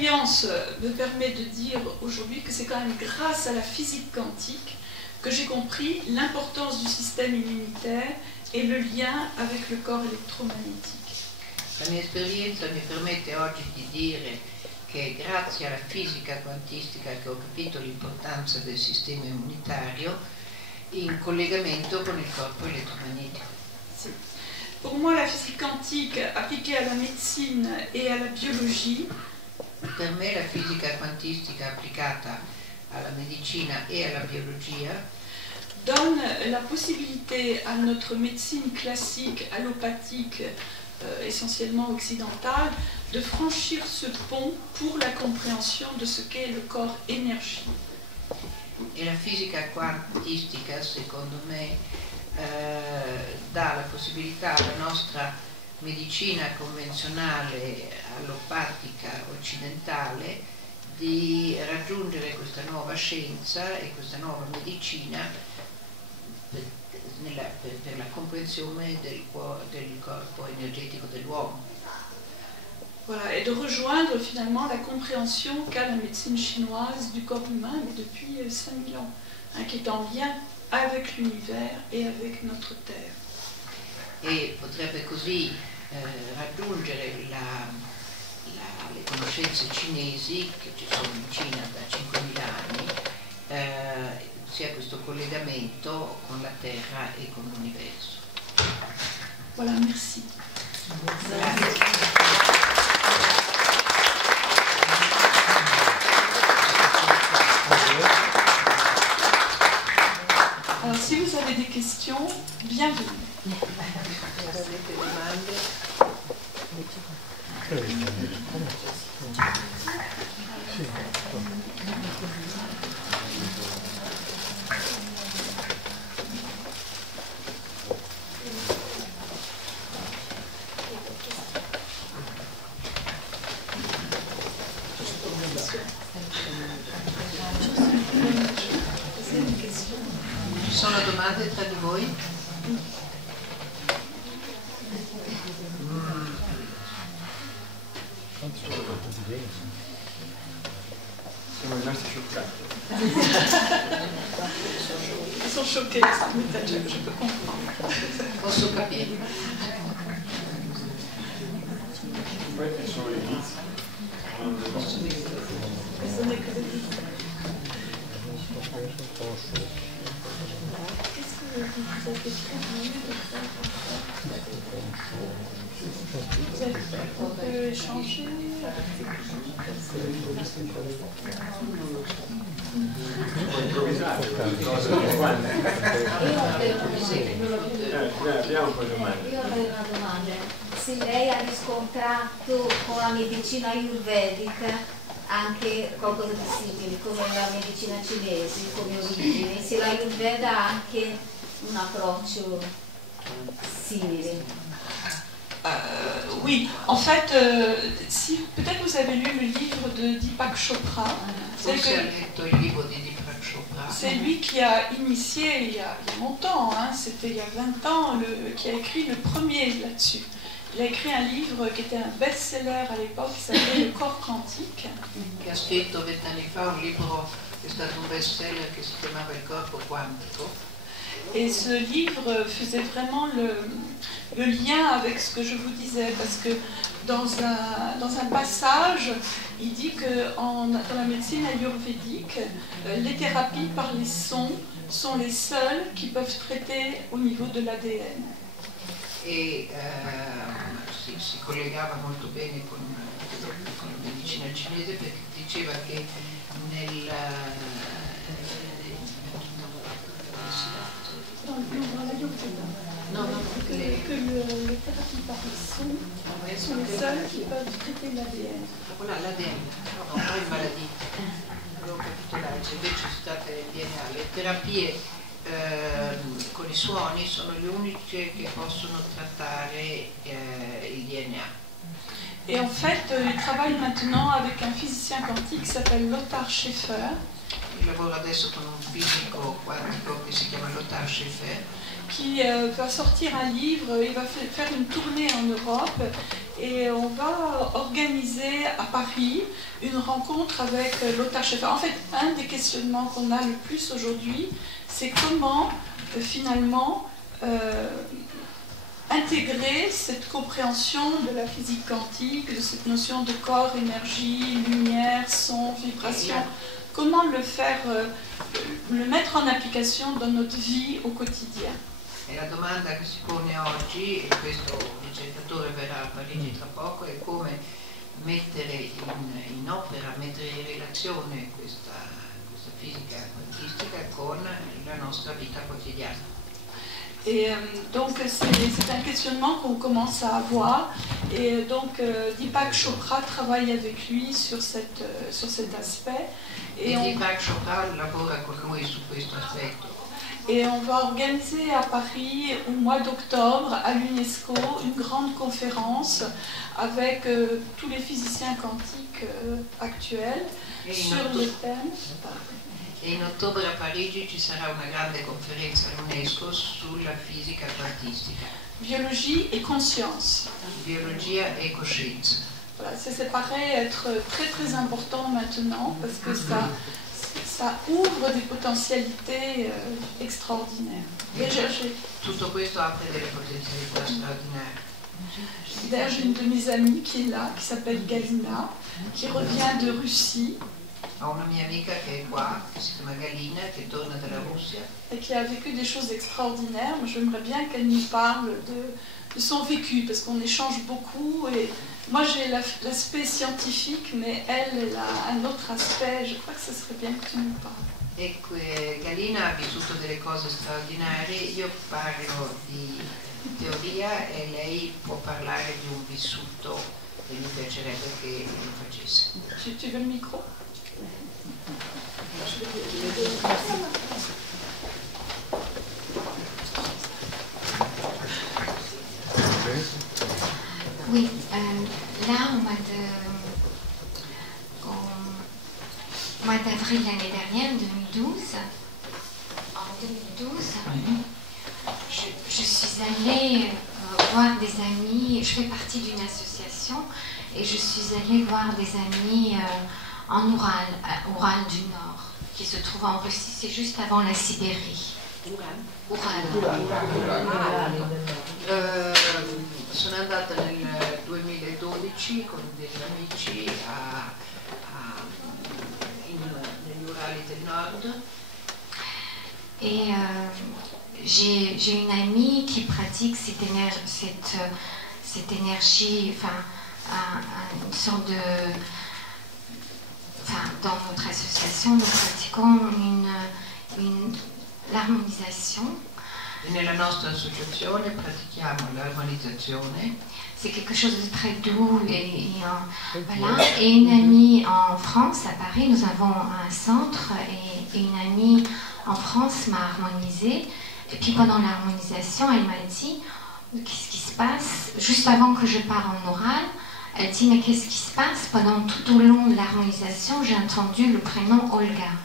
expérience me permet de dire aujourd'hui que c'est quand même grâce à la physique quantique que j'ai compris l'importance du système immunitaire et le lien avec le corps électromagnétique. La mia esperienza mi permette oggi di dire che grazie alla fisica quantistica che ho capito l'importanza del sistema immunitario in collegamento con il corpo elettromagnetico. Sì. Pour moi, la physique quantique appliquée à la médecine et à la biologie Per me la fisica quantistica applicata alla medicina e alla biologia donne la possibilité à notre médecine classique, allopathique, essentiellement occidentale, de franchir ce pont pour la compréhension de ce qu'est le corps énergie. e la fisica quantistica secondo me dà la possibilità alla nostra medicina convenzionale allopatica occidentale di raggiungere questa nuova scienza e questa nuova medicina per la comprensione del corpo energetico dell'uomo. Voilà, et de rejoindre finalement la compréhension qu'a la médecine chinoise du corps humain, mais depuis 5000 ans, hein, qui est en lien avec l'univers et avec notre Terre. E potrebbe così raggiungere le conoscenze cinesi che ci sono in Cina da 5000 anni, sia questo collegamento con la Terra e con l'universo. Voilà, merci. Grazie. Alors, si vous avez des questions, bienvenue. Ci sono domande tra di voi? Siamo rimasti scioccati. Ils sont choqués, ça m'étonne, je peux comprendre. Posso capire. Poi è solo l'inizio. Ce n'est que le début. Qu'est-ce que vous avez prévu de faire comme ça? Vous avez échangé avec ces Improvvisate, qualcosa di quando. Abbiamo un po' di domande. Io avrei una domanda. Se lei ha riscontrato con la medicina ayurvedica anche qualcosa di simile, come la medicina cinese, come origine, se l'ayurveda ha anche un approccio simile. Oui, en fait, si peut-être vous avez lu le livre de Deepak Chopra, Forse ha letto il libro di Deepak Chopra. c'est lui qui a initié il y a longtemps, hein, c'était il y a 20 ans, qui a écrit le premier là-dessus. Il a écrit un livre qui était un best-seller à l'époque, qui s'appelait Le corps quantique. Che ha scritto 20 anni fa un libro che è stato un best-seller che si chiamava Il corpo quantico. Et ce livre faisait vraiment le lien avec ce que je vous disais, parce que dans un passage, il dit que dans la médecine ayurvédique, les thérapies par les sons sont les seules qui peuvent traiter au niveau de l'ADN. E si collegava molto bene con la medicina cinese perché diceva che Que les thérapies par les sons sont les seules qui peuvent traiter l'ADN. Voilà, l'ADN, non, poi maladie, avevo capito l'ADN, invece si tratta del DNA. Le terapie con i suoni sono le uniche che possono trattare il DNA. Et en fait, il travaille maintenant avec un physicien quantique qui s'appelle Lothar Schäfer. Io lavoro adesso con un fisico quantico che si chiama Lothar Schäfer, qui va sortir un livre, il va faire une tournée en Europe et on va organiser à Paris une rencontre avec Lothar Schaeffer. En fait, un des questionnements qu'on a le plus aujourd'hui, c'est comment finalement intégrer cette compréhension de la physique quantique, de cette notion de corps, énergie, lumière, son, vibration, comment le faire, le mettre en application dans notre vie au quotidien. E la domanda che si pone oggi, e questo ricercatore verrà a Parigi tra poco, è come mettere in opera, mettere in relazione questa fisica quantistica con la nostra vita quotidiana. Et donc c'est un questionnement qu'on commence à avoir, et donc Deepak Chopra travaille avec lui sur cet aspect. Et Deepak Chopra lavora con lui su questo aspetto. Et on va organiser à Paris au mois d'octobre à l'UNESCO une grande conférence avec tous les physiciens quantiques actuels sur le thème. E in ottobre a Parigi ci sarà una grande conferenza all'UNESCO sulla fisica quantistica. Biologie et conscience. Biologia e coscienza. Voilà, ça paraît être très très important maintenant parce que ça ouvre des potentialités extraordinaires. Tutto questo apre delle potenzialità straordinarie. D'ailleurs, j'ai une de mes amies qui est là, qui s'appelle Galina, qui revient de Russie. Ho una mia amica che è qua, che si chiama Galina, che torna dalla Russia. Et qui a vécu des choses extraordinaires. J'aimerais bien qu'elle nous parle de son vécu, parce qu'on échange beaucoup. Et moi, j'ai l'aspect scientifique, mais elle a un autre aspect. Je crois que ce serait bien que tu nous parles. E Galina ha vissuto delle cose straordinarie. Io parlo di teoria e lei può parlare di un vissuto e mi piacerebbe che lo facesse. Tu veux le micro? Oui, là, au mois d'avril l'année dernière, 2012, je suis allée voir des amis. Je fais partie d'une association et je suis allée voir des amis en Ural du Nord, qui se trouve en Russie, c'est juste avant la Sibérie. Ural. Sono andata nel 2012 con degli amici negli Urali del Nord. Et j'ai une amie qui pratique cette énergie, enfin, une sorte de... Enfin, dans notre association, nous pratiquons l'harmonisation. E nella nostra associazione pratichiamo l'armonizzazione. C'est quelque chose de très doux voilà. Et une amie en France, à Paris, nous avons un centre et une amie en France m'a harmonisé. Et puis pendant l'harmonisation, elle m'a dit qu'est-ce qui se passe juste avant que je pars en oral. Elle dit mais qu'est-ce qui se passe pendant tout au long de l'harmonisation, j'ai entendu le prénom Olga.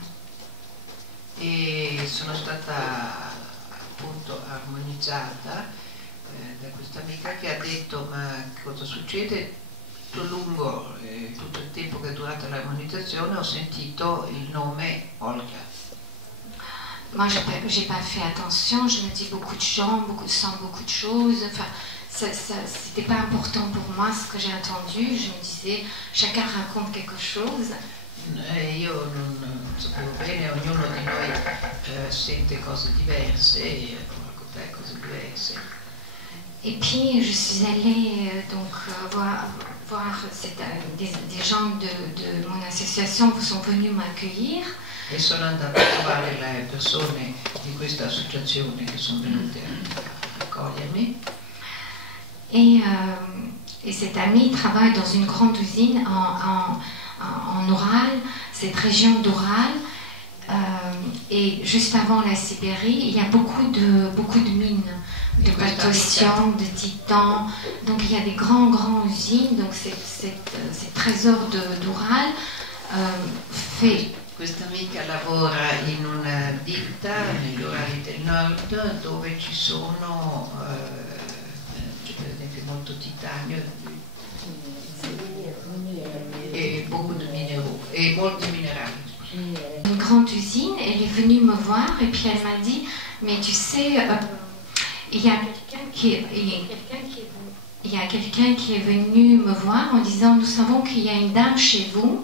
E sono stata appunto armonizzata da questa amica che ha detto ma cosa succede? Tutto lungo, tutto il tempo che è durata l'armonizzazione ho sentito il nome Olga. Moi j'ai pas fait attention, je me dis beaucoup de gens, beaucoup de choses, enfin c'était pas important pour moi ce que j'ai entendu, je me disais chacun raconte quelque chose. Io non sapevo bene, ognuno di noi sente cose diverse e racconta cose diverse. Et puis je suis allée donc voir des gens de mon association qui sont venus m'accueillir. E sono andata a trovare le persone di questa associazione che sono venute a accogliermi. Et cette amie travaille dans une grande usine en Oural, cette région d'Oural. Et juste avant la Sibérie, il y a beaucoup de mines, de potassium, de titan. Donc il y a des grandes usines. Donc ces trésors d'Oural fait... Questa amica lavora in una ditta negli Urali del Nord dove ci sono per esempio molto titanio, et beaucoup de minéraux, et molti minerali. Une grande usine, elle est venue me voir et puis elle m'a dit, mais tu sais, il y a quelqu'un qui est venu me voir en disant, nous savons qu'il y a une dame chez vous.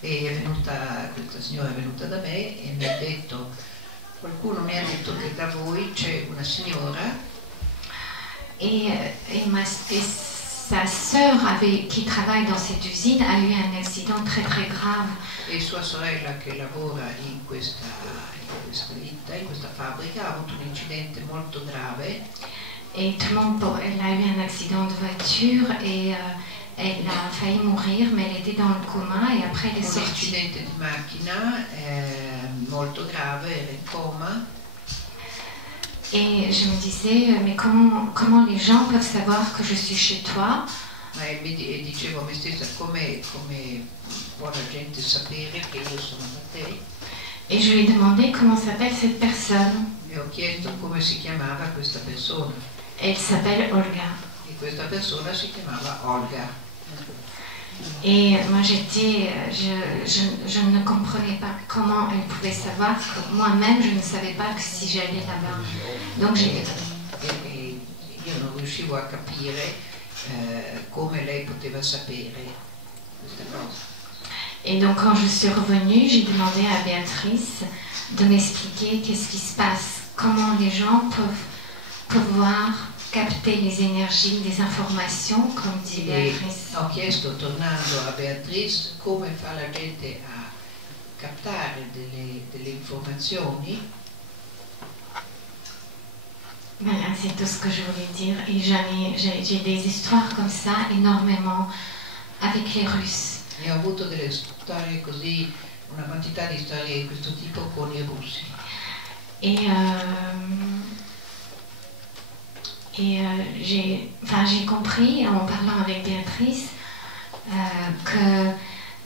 Questa signora è venuta da me e mi ha detto, qualcuno mi ha detto che da voi c'è una signora. Et sa sœur qui travaille dans cette usine a eu un accident très très grave. E sua sorella che lavora in questa ditta, in questa fabbrica, ha avuto un incidente molto grave. Et tout le monde, elle a eu un accident de voiture et elle a failli mourir, mais elle était dans le coma et après elle est sortie. Un incidente di macchina molto grave, era in coma. Et je me disais, mais comment les gens peuvent savoir que je suis chez toi? E dicevo a me stessa, come può la gente sapere che io sono da te? Et je lui ai demandé comment s'appelle cette personne. E ho chiesto come si chiamava questa persona. Elle s'appelle Olga. E questa persona si chiamava Olga. Et moi je ne comprenais pas comment elle pouvait savoir que moi-même je ne savais pas que si j'allais là-bas. Donc io non riuscivo a capire come lei poteva sapere questa cosa. Et donc quand je suis revenue, j'ai demandé à Béatrice de m'expliquer qu'est-ce qui se passe, comment les gens peuvent pouvoir capter les énergies, les informations, comme dit Béatrice. Ho chiesto, tornando a Beatrice, come fa la gente a captare delle informazioni. Voilà, c'est tout ce que je voulais dire. Et j'ai des histoires comme ça énormément avec les Russes. E ho avuto delle storie così, una quantità di storie di questo tipo con i russi. J'ai compris en parlant avec Béatrice que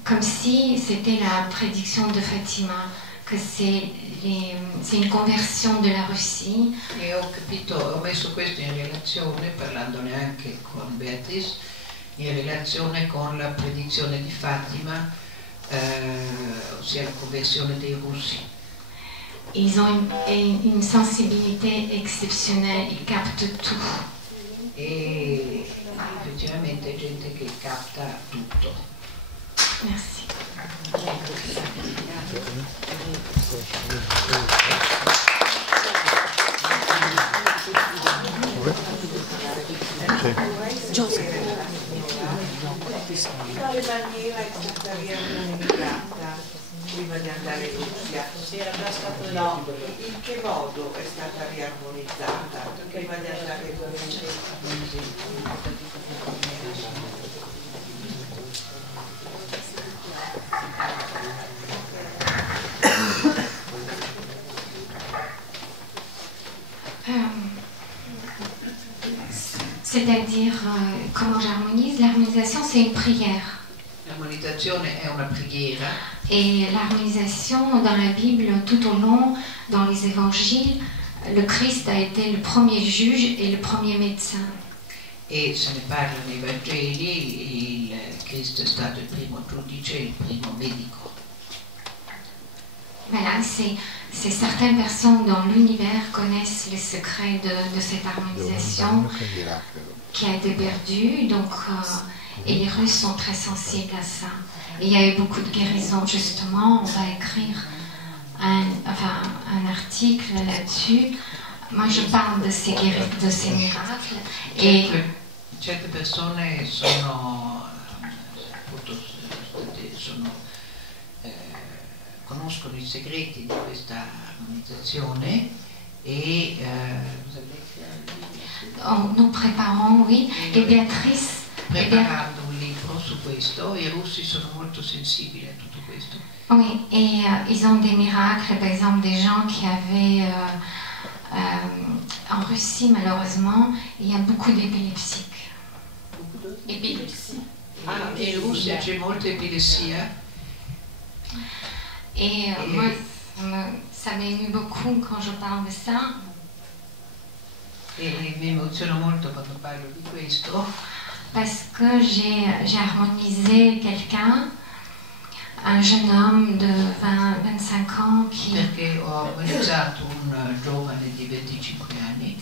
comme si c'était la prédiction de Fatima, que c'est une conversion de la Russie. E ho capito, ho messo questo in relazione, parlandone anche con Beatrice, in relazione con la predizione di Fatima, ossia la conversione dei russi. Ils ont une sensibilité exceptionnelle, ils captent tout. E effettivamente è gente che capta tutto. Merci. Quale bandiera è stata riarmonizzata prima di andare in Russia? No, in che modo è stata riarmonizzata prima di andare in Russia? C'est-à-dire, comment j'harmonise? L'harmonisation, c'est une prière. L'armonizzazione è una preghiera. Et l'harmonisation, dans la Bible, tout au long, dans les évangiles, le Christ a été le premier juge et le premier médecin. E se ne parla nei Vangeli, il Cristo è stato il primo giudice e il primo medico. Voilà, c'est certaines personnes dans l'univers connaissent les secrets de cette harmonisation qui a été perdue, donc, et les Russes sont très sensibles à ça. Et il y a eu beaucoup de guérisons, justement, on va écrire un article là-dessus. Moi je parle de ces miracles. Et certe persone sono conoscono i segreti di questa armonizzazione e nous préparons, oui, et Béatrice. Preparando un libro su questo, i russi sono molto sensibili a tutto questo. Oui, et ils ont des miracles, par exemple des gens qui avaient en Russie malheureusement, il y a beaucoup d'épileptiques. Épilepsie. In Russia c'è molta epilessia. Et moi, ça m'émeut beaucoup quand je parle de ça. E mi emoziono molto quando parlo di questo. parce que j'ai harmonisé quelqu'un, un jeune homme de 20-25 ans qui... Perché ho armonizzato un giovane di 25 anni.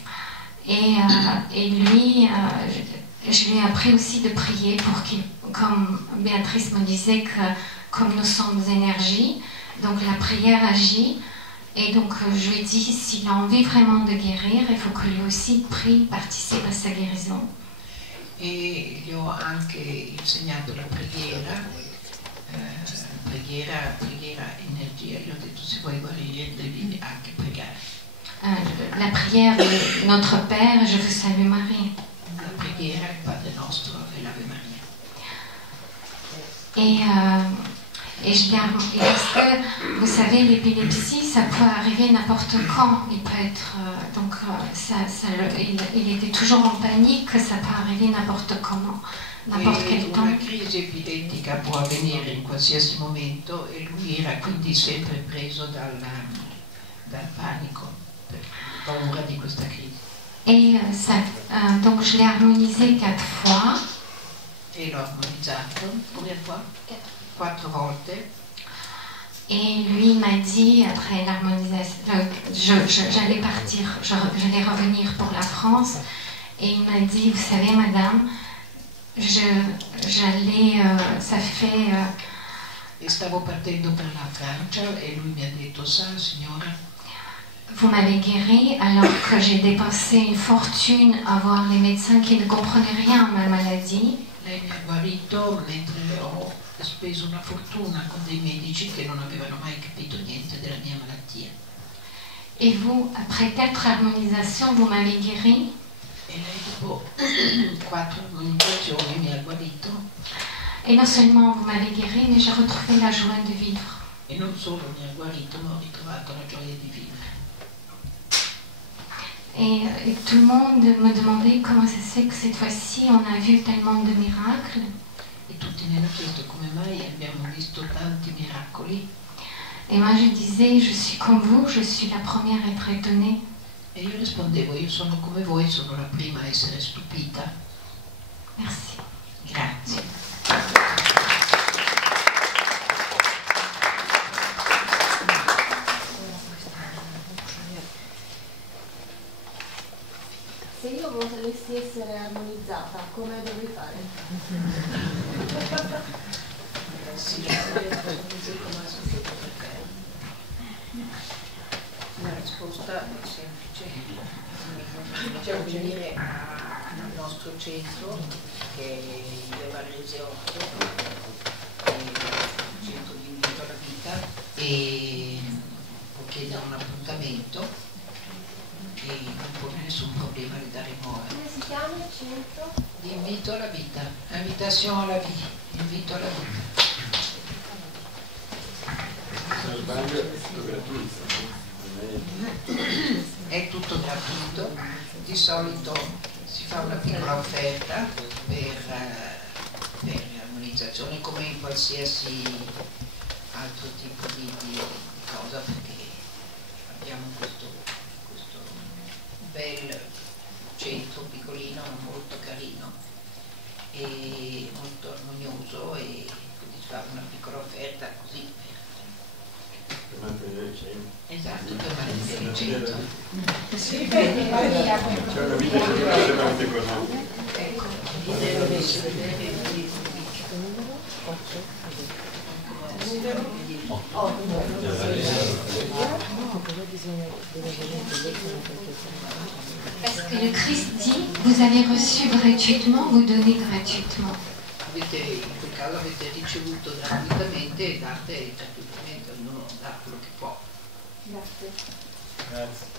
Et lui, je lui ai appris aussi de prier pour qu'il, comme Béatrice me disait, que comme nous sommes énergie, donc la prière agit. Et donc je lui ai dit, s'il a envie vraiment de guérir, il faut que lui aussi prie, participe à sa guérison. E gli ho anche insegnato la preghiera, preghiera energia. Gli ho detto, se vuoi guarire devi anche pregare. La prière de Notre Père, je vous salue Marie. La preghiera il Padre Nostro e l'Ave Maria. Et parce que, vous savez, l'épilepsie, ça peut arriver n'importe quand. Il peut être... il était toujours en panique, ça peut arriver n'importe comment, n'importe quel temps. Una crisi epilettica può avvenire in qualsiasi momento e lui era quindi sempre preso dal panico, per paura di questa crisi. Et donc je l'ai harmonisé 4 fois. E l'ho armonizzato, combien de fois? 4 volte. Et lui m'a dit, après l'harmonisation, j'allais partir, j'allais revenir pour la France. Et il m'a dit, vous savez madame, ça fait... E stavo partendo per la Francia e lui mi ha detto, sa signora, vous m'avez guéri alors que j'ai dépensé une fortune à voir les médecins qui ne comprenaient rien à ma maladie. lei mi ha guarito mentre ho speso una fortuna con dei medici che non avevano mai capito niente della mia malattia. Et vous, après 4 harmonisations, vous m'avez guéri. E lei dopo 4 armonizzazioni mi ha guarito. Et non seulement vous m'avez guéri, mais j'ai retrouvé la joie de vivre. E non solo mi ha guarito, ma ho ritrovato la gioia di vivere. Et tout le monde me demandait comment ça se fait que cette fois-ci on a vu tellement de miracles. E tutti mi hanno chiesto come mai abbiamo visto tanti miracoli. Et moi je disais, je suis comme vous, je suis la première à être étonnée. E io rispondevo, io sono come voi, sono la prima a essere stupita. Merci. Grazie. Se io volessi essere armonizzata, come dovrei fare? La risposta è semplice. Facciamo venire al nostro centro, che è Via Varese 8, il centro di invito alla vita, e può chiedere un appuntamento e non pone nessun problema, le daremo. Come si chiama il centro? Invito alla vita, invitation à la vie, invito alla vita. Se non sbaglio è tutto gratuito. È tutto gratuito, di solito si fa una piccola offerta per armonizzazione, come in qualsiasi altro tipo di cosa, perché abbiamo questo bel centro piccolino, molto carino e molto armonioso, e quindi si fa una piccola offerta così Per mantenere il centro. esatto, per mantenere il centro. C'è una vita semplicemente così. Ecco, Parce que le Christ dit, vous avez reçu gratuitement, vous donnez gratuitement. in quel caso avete ricevuto gratuitamente e date gratuitamente, ognuno dà quello che può. Grazie. Grazie.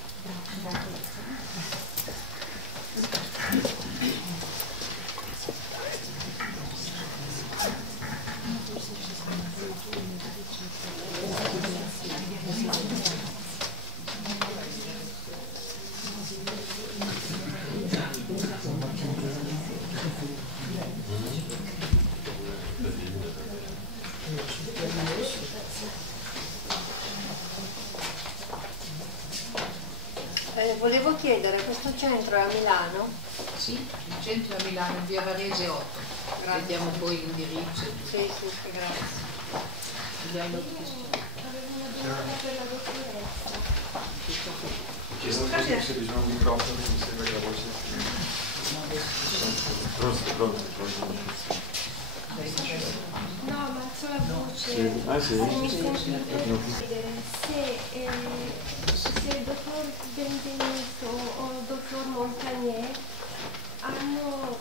Volevo chiedere, questo centro è a Milano? Sì, il centro a Milano, via Varese 8. Vediamo poi l'indirizzo. Sì, grazie. Abbiamo Avevo una domanda per la dottoressa. Chiesto se vicino al microfono mi sembra che la voce pronto. No, ma alzo la voce. Sì. Ah, sì? Se mi sentite chiedere se il dottor Benvenuto o il dottor Montagnier hanno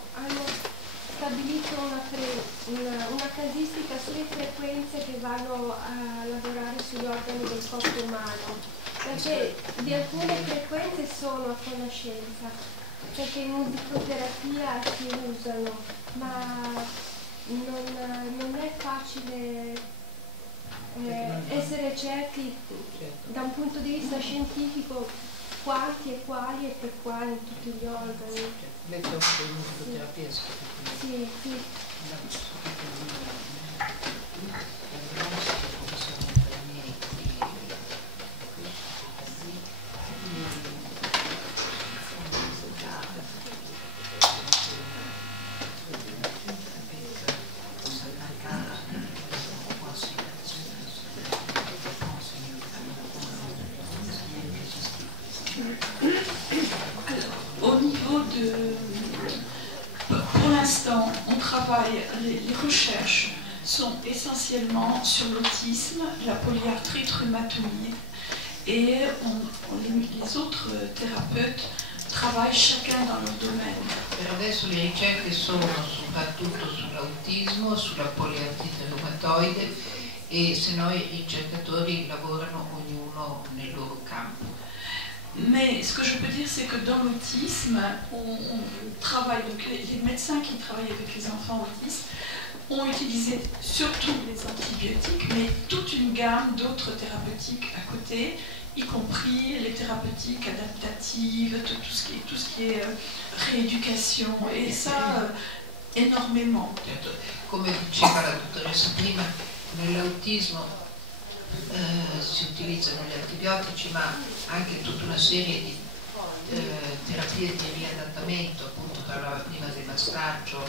stabilito una casistica sulle frequenze che vanno a lavorare sugli organi del corpo umano, perché di alcune frequenze sono a conoscenza, perché in musicoterapia si usano, ma non è facile essere certi da un punto di vista scientifico quanti e quali e per quali in tutti gli organi. Lei c'è un musicoterapia? Sì, sì. Au niveau de... Pour l'instant, on travaille, les recherches sont essentiellement sur l'autisme, la polyarthrite rhumatoïde, et les autres thérapeutes travaillent chacun dans leur domaine. Per adesso le ricerche sono soprattutto sull'autismo, sulla poliartrite reumatoide e se no i ricercatori lavorano ognuno nel loro campo. Mais ce que je peux dire, c'est que dans l'autisme, on travaille, donc les médecins qui travaillent avec les enfants autistes ont utilisé surtout les antibiotiques, mais toute une gamme d'autres thérapeutiques à côté, y compris les thérapeutiques adaptatives, tout ce qui est rééducation, et ça énormément. Come diceva la dottoressa prima, nell'autismo si utilizzano gli antibiotici, ma anche tutta una serie di terapie di riadattamento, appunto parlava prima del massaggio,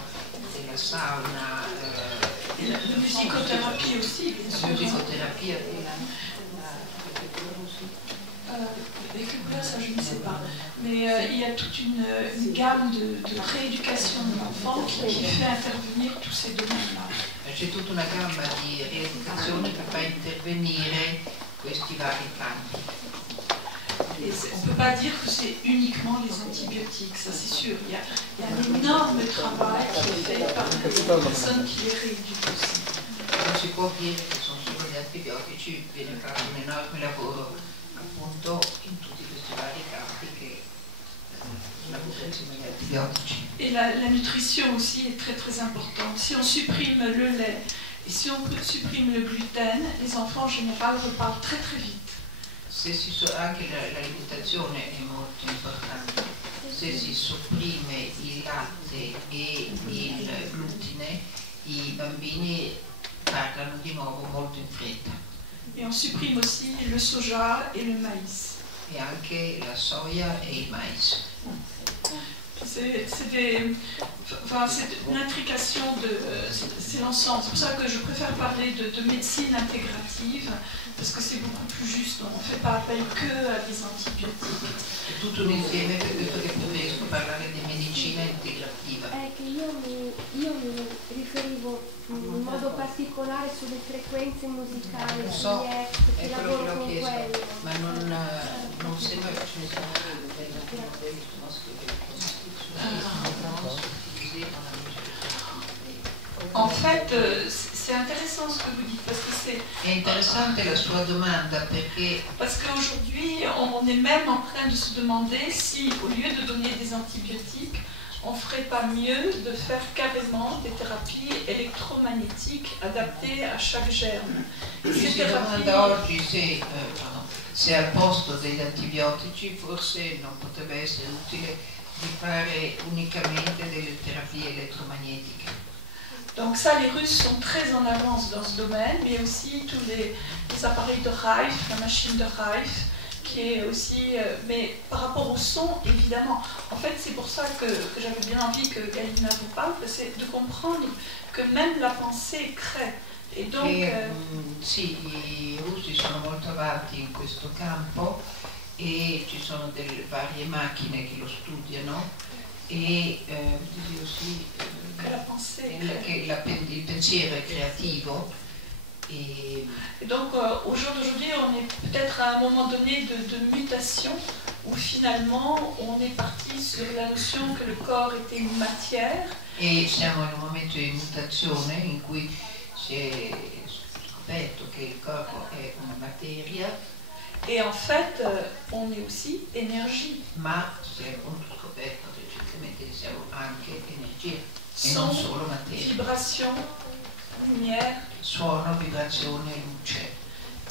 della sauna, la musicothérapie aussi, bien sûr. La musicothérapie. Ça, je ne sais pas. Mais il y a toute une gamme de rééducation de l'enfant qui fait intervenir tous ces domaines-là. C'è tutta una gamma di rieducazione che fa intervenire questi vari campi. Et on ne peut pas dire que c'est uniquement les antibiotiques, ça c'est sûr. Il y a un énorme travail qui est fait par les personnes qui les rééduquent aussi. Non si può dire che sono solo gli antibiotici, viene fatto un enorme lavoro appunto in tutti questi vari campi che la protezione degli antibiotici. Et la nutrition aussi est très très importante. Si on supprime le lait et si on supprime le gluten, les enfants en général repartent très très vite. Anche l'alimentazione è molto importante. Se si sopprime il latte e il glutine, i bambini parlano di nuovo molto in fretta. Et on supprime aussi le soja et le maïs. E anche la soia e il mais. C'est une intrication, c'est l'ensemble. C'est pour ça que je préfère parler de médecine intégrative, parce que c'est beaucoup plus juste. On ne fait pas appel que à des antibiotiques. È tutto un insieme, per questo che preferisco parlare di medicina integrativa. È che io mi riferivo in modo particolare sulle frequenze musicali, So, perché è quello che lavoro l'ho con chiesto, quello. ma non sembra che ce ne sia En fait, c'est intéressant ce que vous dites, parce que c'est... È interessante la sua domanda perché... Parce qu'aujourd'hui, on est même en train de se demander si, au lieu de donner des antibiotiques, on ne ferait pas mieux de faire carrément des thérapies électromagnétiques adaptées à chaque germe. Si domanda oggi se al posto degli antibiotici forse non potrebbe essere utile di fare unicamente delle terapie elettromagnetiche. Donc ça, les Russes sont très en avance dans ce domaine, mais aussi tous les appareils de Rife, la machine de Rife, qui est aussi, mais par rapport au son, évidemment. En fait, c'est pour ça que j'avais bien envie que Galina vous parle, c'est de comprendre que même la pensée crée. Et donc, sì, i russi sono molto avanti in questo campo e ci sono delle varie macchine che lo studiano e aussi, che la pensée il pensiero è creativo. Et donc au jour d'aujourd'hui, on est peut-être à un moment donné de mutation où finalement on est parti sur la notion que le corps était une matière. E siamo in un momento di mutazione in cui si è scoperto che il corpo è una materia. Et en fait, on est aussi énergie. Ma si è appunto scoperto recentemente che siamo anche energia e non solo materia. Vibration, lumière. Suono, vibrazione, luce.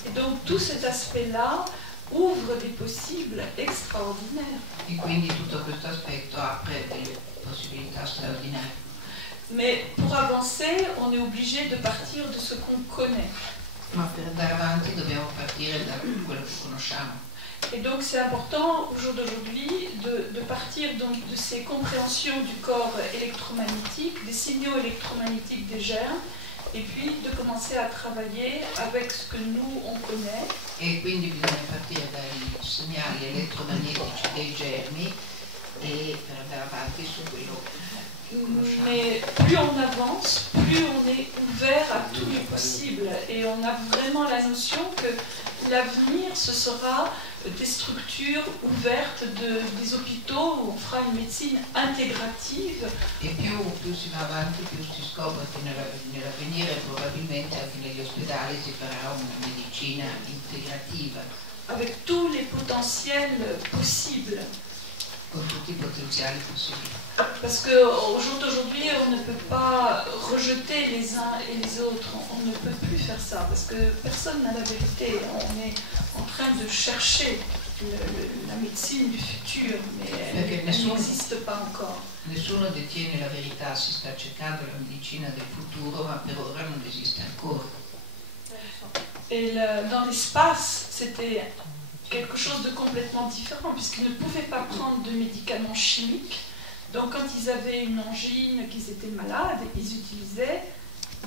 Et donc tout cet aspect-là ouvre des possibles extraordinaires. E quindi tutto questo aspetto apre delle possibilità straordinarie. Mais pour avancer, on est obligé de partir de ce qu'on connaît. Ma per andare avanti dobbiamo partire da quello che conosciamo. Et donc c'est important au jour d'aujourd'hui de partir donc de ces compréhensions du corps électromagnétique, des signaux électromagnétiques des germes, et puis de commencer à travailler avec ce que nous on connaît. E quindi bisogna partire dai segnali elettromagnetici dei germi e per andare avanti su quello che conosciamo. Mais plus on avance, plus on est ouvert à tous les possibles et on a vraiment la notion que l'avenir ce sera des structures ouvertes, des hôpitaux où on fera une médecine intégrative. E più si va avanti, più si scopre che nell'avvenire probabilmente anche negli ospedali si farà una medicina integrativa. Avec tous les potentiels possibles. Con tutti i potenziali possibili. Parce qu'au jour d'aujourd'hui, on ne peut pas rejeter les uns et les autres. On ne peut plus faire ça parce que personne n'a la vérité. On est en train de chercher la médecine du futur, mais elle n'existe pas encore. Nessuno detiene la verità, si sta cercando la medicina del futuro, ma per ora non esiste ancora. Et dans l'espace, c'était quelque chose de complètement différent puisqu'ils ne pouvaient pas prendre de médicaments chimiques. Donc quand ils avaient une angine, qu'ils étaient malades, ils utilisaient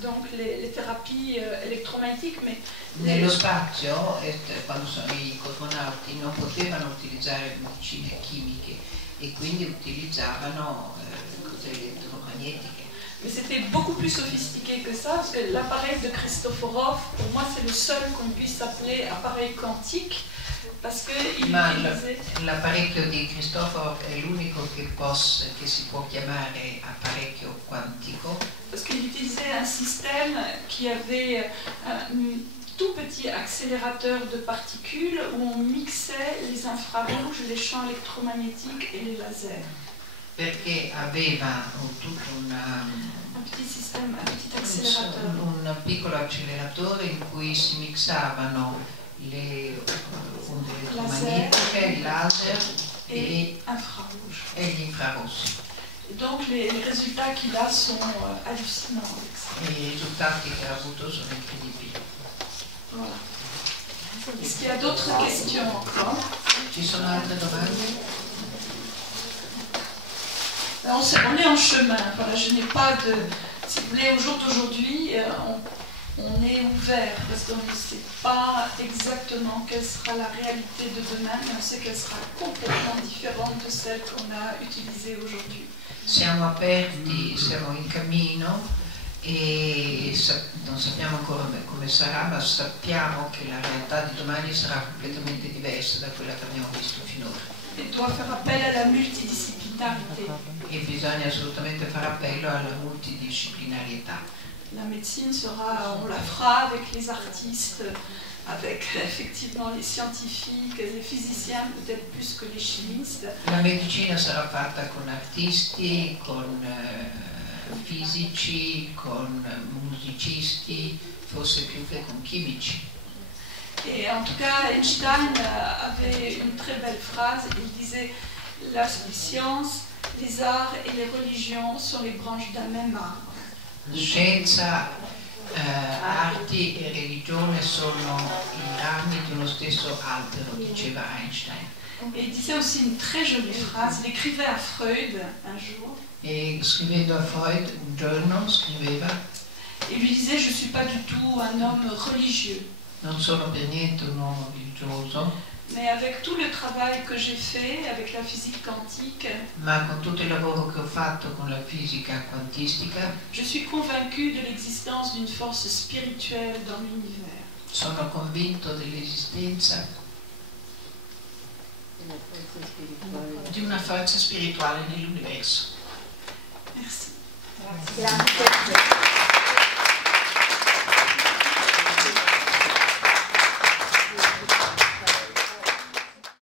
donc les thérapies électromagnétiques. Mais nello spazio, quando i cosmonauti non potevano utilizzare medicine chimiche e quindi utilizzavano cose elettromagnetiche. Mais c'était beaucoup plus sophistiqué que ça, parce que l'appareil de Christoforov, pour moi c'est le seul qu'on puisse appeler appareil quantique. Parce que l'apparecchio di Cristoforo è l'unico che si può chiamare apparecchio quantico. Parce qu'il utilisait un système qui avait un tout petit accélérateur de particules où on mixait les infrarouges, les champs électromagnétiques et les lasers. Perché aveva tutto un petit système, un petit accélérateur. Un piccolo acceleratore in cui si mixavano le onde elettromagnetiche, il laser et gli infrarossi. Et donc les résultats qu'il a sont hallucinants avec ça. E i risultati che ha avuto sono incredibili. Voilà. Est-ce qu'il y a d'autres questions encore? Ci sono altre domande? On est en chemin. Voilà, je n'ai pas de. Si vous voulez, au jour d'aujourd'hui, on est ouvert parce qu'on ne sait pas exactement quelle sera la réalité de demain, mais on sait qu'elle sera complètement différente de celle qu'on a utilisée aujourd'hui. Siamo aperti, siamo in cammino e non sappiamo ancora come sarà, ma sappiamo che la realtà di domani sarà completamente diversa da quella che abbiamo visto finora. Et doit faire appel à la multidisciplinarité. E bisogna assolutamente fare appello alla multidisciplinarietà. La médecine sera, on la fera avec les artistes, avec effectivement les scientifiques, les physiciens peut-être plus que les chimistes. La medicina sarà fatta con artisti, con fisici, con musicisti, forse più che con chimici. Et en tout cas, Einstein avait une très belle phrase, il disait « La science, les arts et les religions sont les branches d'un même arbre ». Scienza arti e religione sono i rami di uno stesso albero, diceva Einstein. Et il disait aussi une très jolie phrase, il écrivait à Freud un jour. E scrivendo a Freud un giorno scriveva: il lui disait, je ne suis pas du tout un homme religieux. Non sono per niente un uomo religioso, mais avec tout le travail que j'ai fait avec la physique quantique, ma con tutto il lavoro che ho fatto con la fisica quantistica, je suis convaincue de l'existence d'une force spirituelle dans l'univers. Sono convinto dell'esistenza di una forza spirituale nell'universo. Merci. Grazie.